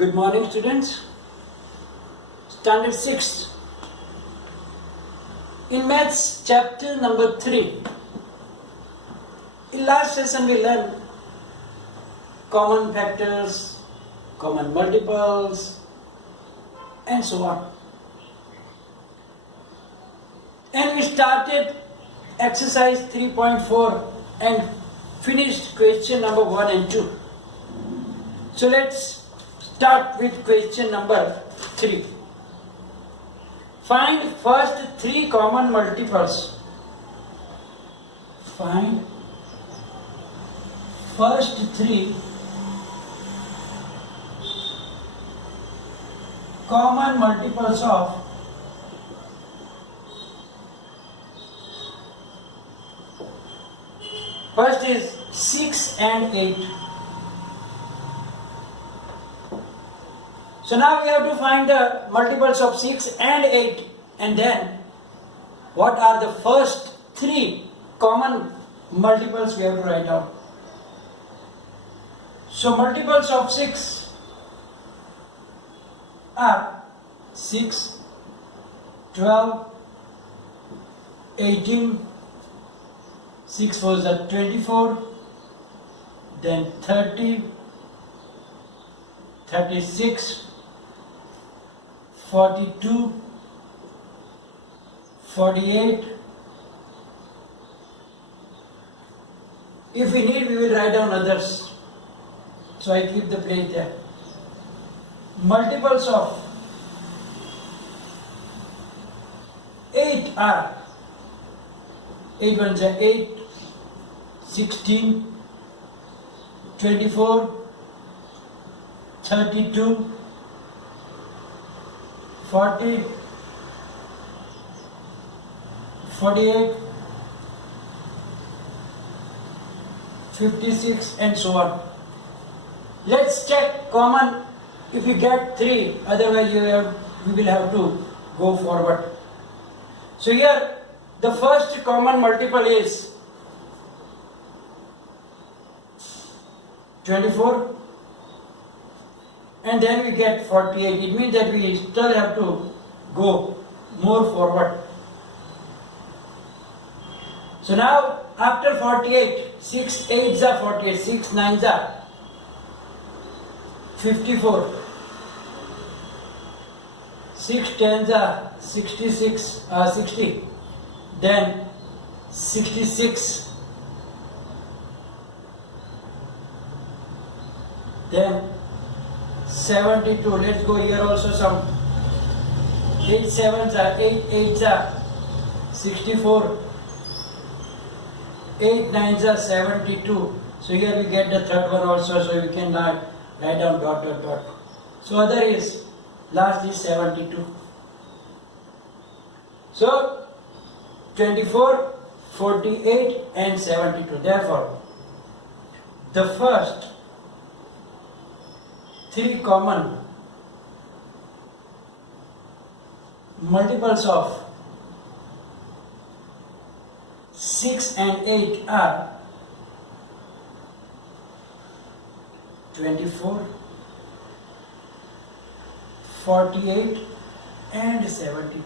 Good morning, students. Standard 6. In Maths, chapter number 3. In last session, we learned common factors, common multiples, and so on. And we started exercise 3.4 and finished question number 1 and 2. So let's start with question number 3. Find first 3 common multiples. Find first 3 common multiples of first is 6 and 8. So now we have to find the multiples of 6 and 8, and then what are the first 3 common multiples we have to write down. So multiples of 6 are 6, 12, 18, 6 4s are 24, then 30, 36, 42, 48. If we need, we will write down others. So I keep the plate there. Multiples of 8 are 8 ones are 8, 16, 24, 32, 40, 48, 56 and so on. Let's check common if we get 3, otherwise we will have to go forward. So here the first common multiple is 24 and then we get 48. It means that we still have to go more forward. So now after 48, 6 8s are 48, 6 9s are 54, 6 10s are 60, then 66, then 72. Let's go here also some 8 7s are 8 8s are 64, 8 9s are 72. So here we get the third one also, so we can write down dot dot dot. So other is last is 72. So 24, 48 and 72. Therefore, the first 3 common multiples of 6 and 8 are 24, 48 and 72.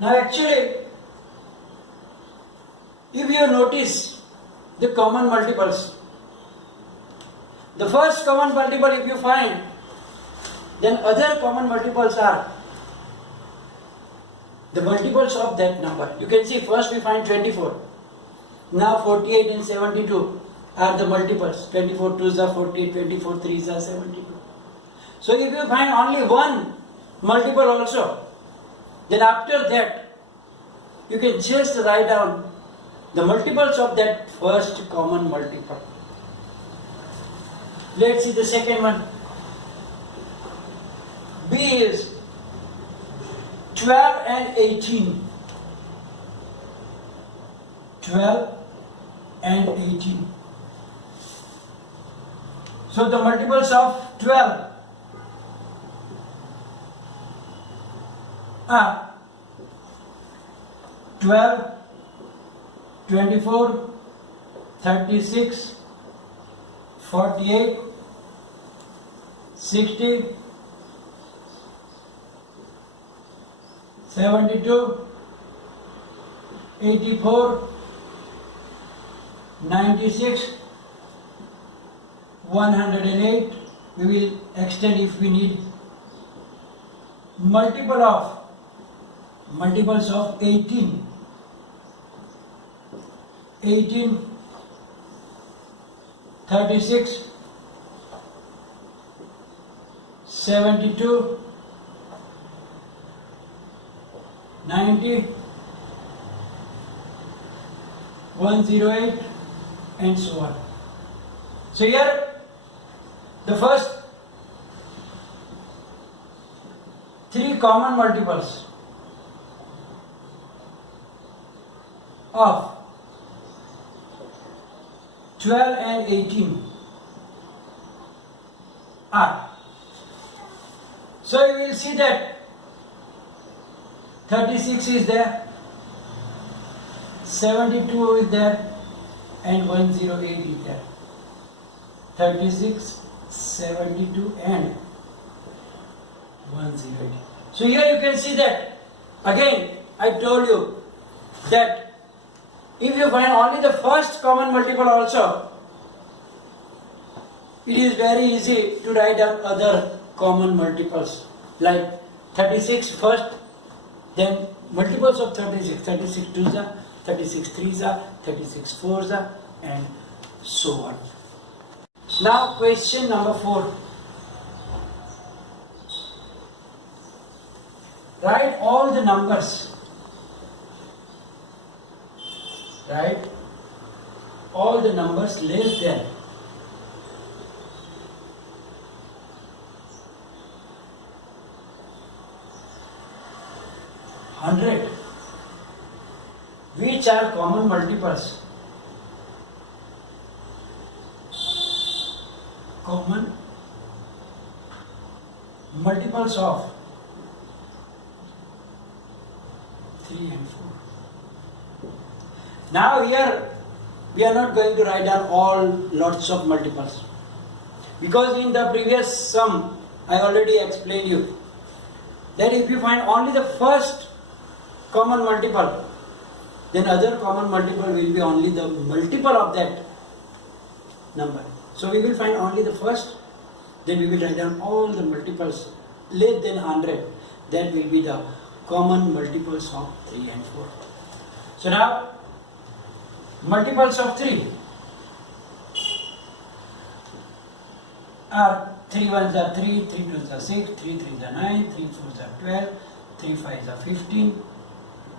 Now actually, if you notice the common multiples, the first common multiple if you find, then other common multiples are the multiples of that number. You can see first we find 24. Now 48 and 72 are the multiples. 24 2s are 48, 24 3s are 72. So if you find only one multiple also, then after that you can just write down the multiples of that first common multiple. Let's see the second one. B is 12 and 18. 12 and 18. So the multiples of 12 are 12, 24, 36, 48 60, 72, 84, 96, 108. We will extend if we need. Multiples of 18, 18, 36, 72, 90, 108, and so on. So here the first three common multiples of 12 and 18 are. So you will see that 36 is there, 72 is there, and 108 is there. 36, 72 and 108. So here you can see that again I told you that if you find only the first common multiple also, it is very easy to write down other common multiples like 36 first, then multiples of 36, 36 twos are, 36 threes are, 36 fours are, and so on. Now question number 4. Write all the numbers. Write all the numbers less than 100, which are common multiples. Common multiples of 3 and 4. Now here we are not going to write down all lots of multiples, because in the previous sum I already explained you that if you find only the first common multiple, then other common multiple will be only the multiple of that number. So we will find only the first, then we will write down all the multiples less than 100. That will be the common multiples of 3 and 4. So now multiples of 3 are 3 ones are 3, 3 twos are 6, 3 threes are 9, 3 fours are 12, 3 fives are 15,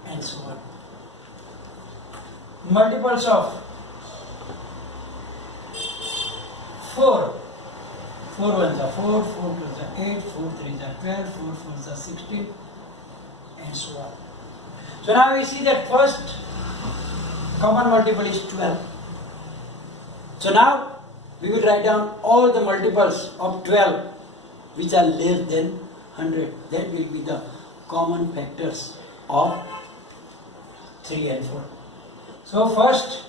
and so on. Multiples of 4, 4 ones are 4, 4 twos are 8, 4 threes are 12, 4 fours are 16, and so on. So now we see that first common multiple is 12. So now we will write down all the multiples of 12 which are less than 100. That will be the common factors of 3 and 4. So first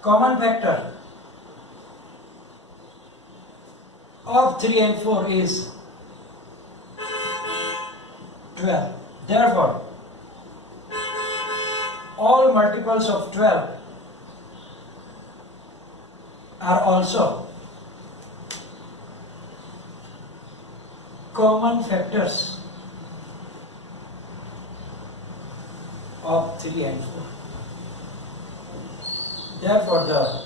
common factor of 3 and 4 is 12. Therefore, all multiples of 12 are also common factors of 3 and 4. Therefore, the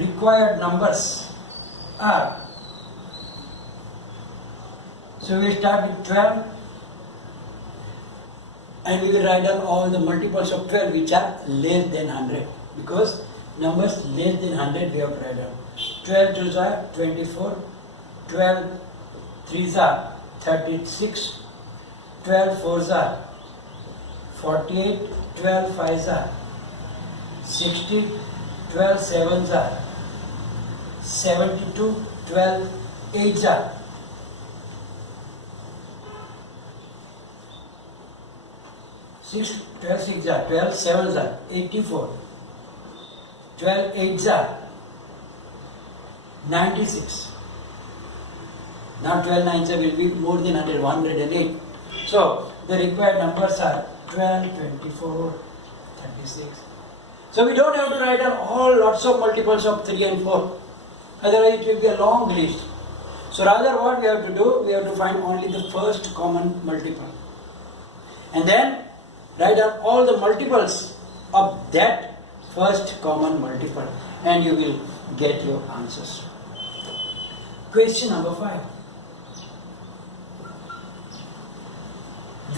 required numbers are, so we start with 12 and we will write down all the multiples of 12 which are less than 100, because numbers less than 100 we have to write down. 12 twos are 24, 12 threes are 36, 12 fours are 48, 12 fives are 60, 12 sevens are 72, 12 eights are 12 six are 12 sevens are 84, 12 eights are 96. Now 12 nines will be more than 100, 108. So the required numbers are 12, 24, 36. So we don't have to write down all lots of multiples of 3 and 4. Otherwise it will be a long list. So rather what we have to do, we have to find only the first common multiple. And then write down all the multiples of that first common multiple. And you will get your answers. Question number 5.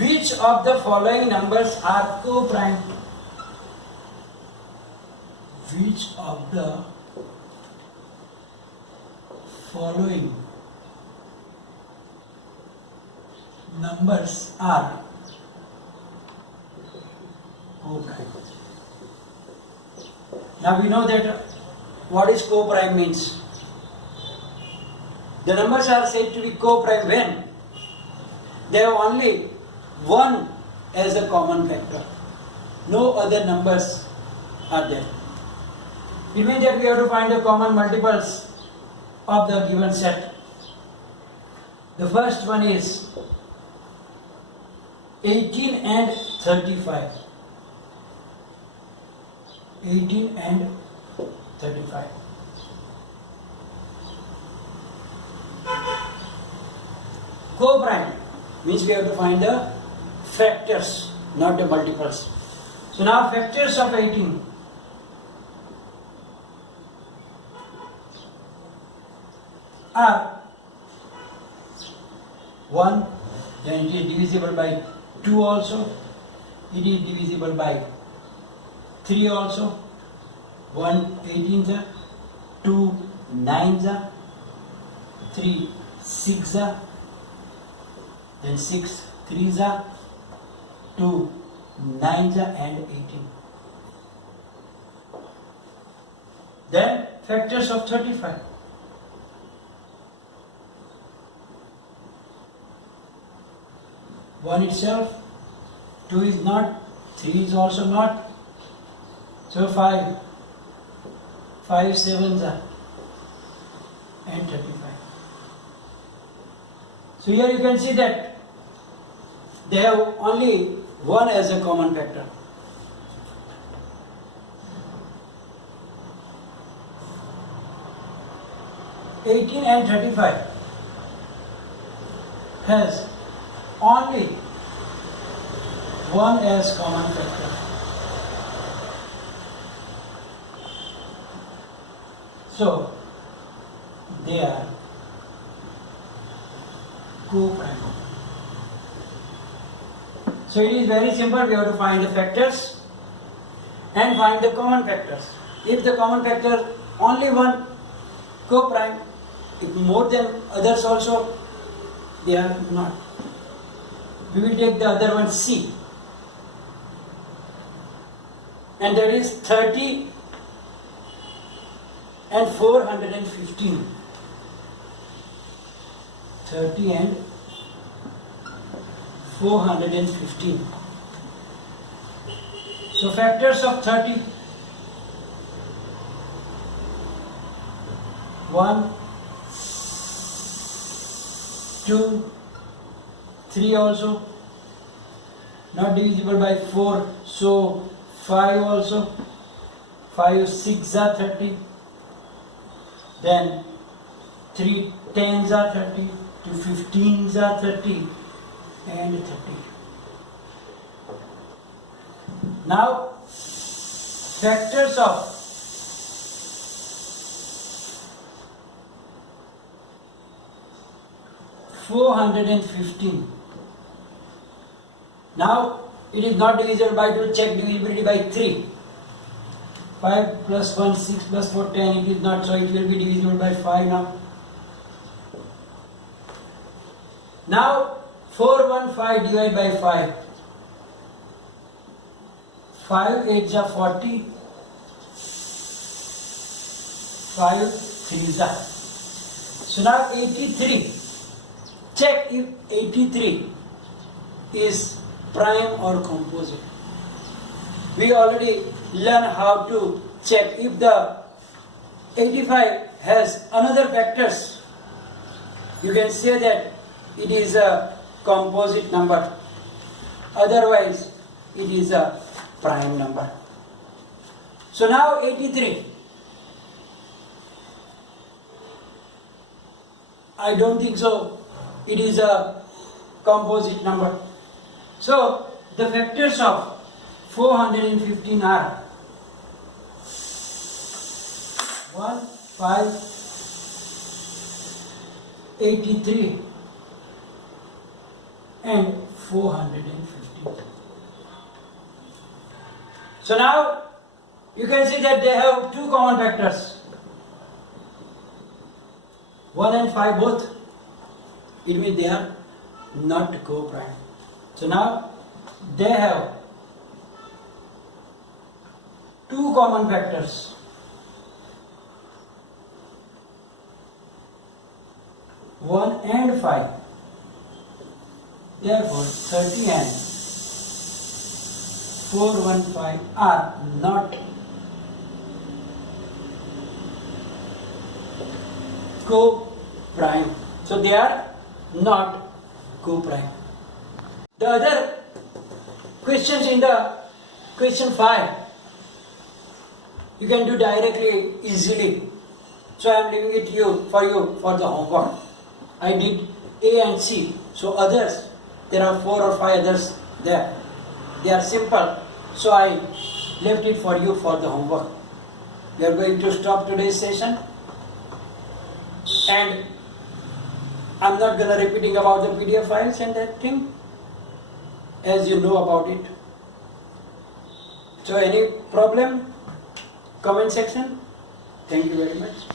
Which of the following numbers are co-prime? Which of the following numbers are co-prime? Now we know that what is co-prime means. The numbers are said to be co-prime when they have only one as a common factor. No other numbers are there. It means that we have to find the common multiples of the given set. The first one is 18 and 35. 18 and 35. Co-prime means we have to find the factors, not the multiples. So now factors of 18. Are 1, then it is divisible by 2 also, it is divisible by 3 also, 1 18s, 2 9s, 3 6s, then 6 3s, 2 9s and 18. Then factors of 35. 1 itself, 2 is not, 3 is also not. So 5 sevens are and 35. So here you can see that they have only 1 as a common factor. (18) and 35 has only 1 as common factor. So they are co-prime. So it is very simple. We have to find the factors and find the common factors. If the common factor only 1, co-prime. If more than others also, they are not. We will take the other one C, and that is 30 and 415. 30 and 415. So factors of 30. 1, 2, 3 also, not divisible by 4, so 5 also, 5 6 are 30, then 3 10s are 30, 2 15s are 30 and 30. Now factors of 415. Now it is not divisible by 2, check divisibility by 3. 5 plus 1, 6 plus 4, 10, it is not, so it will be divisible by 5 now. Now 415 divided by 5. 5 8s are 40. 5 3s are. So now 83. Check if 83 is prime or composite. We already learned how to check if the 85 has another factors. You can say that it is a composite number. Otherwise, it is a prime number. So now 83. I don't think so. It is a composite number. So the factors of 415 are 1, 5, 83 and 415. So now you can see that they have two common factors. 1 and 5 both. It means they are not co-prime. So now they have two common factors. 1 and 5. Therefore 30 and 415 are not co-prime. So they are not co-prime. The other questions in the question 5, you can do directly, easily. So I am leaving it for you for the homework. I did A and C. So others, there are 4 or 5 others there. They are simple. So I left it for you for the homework. We are going to stop today's session. And I'm not going to repeating about the PDF files and that thing, as you know about it. So any problem? Comment section. Thank you very much.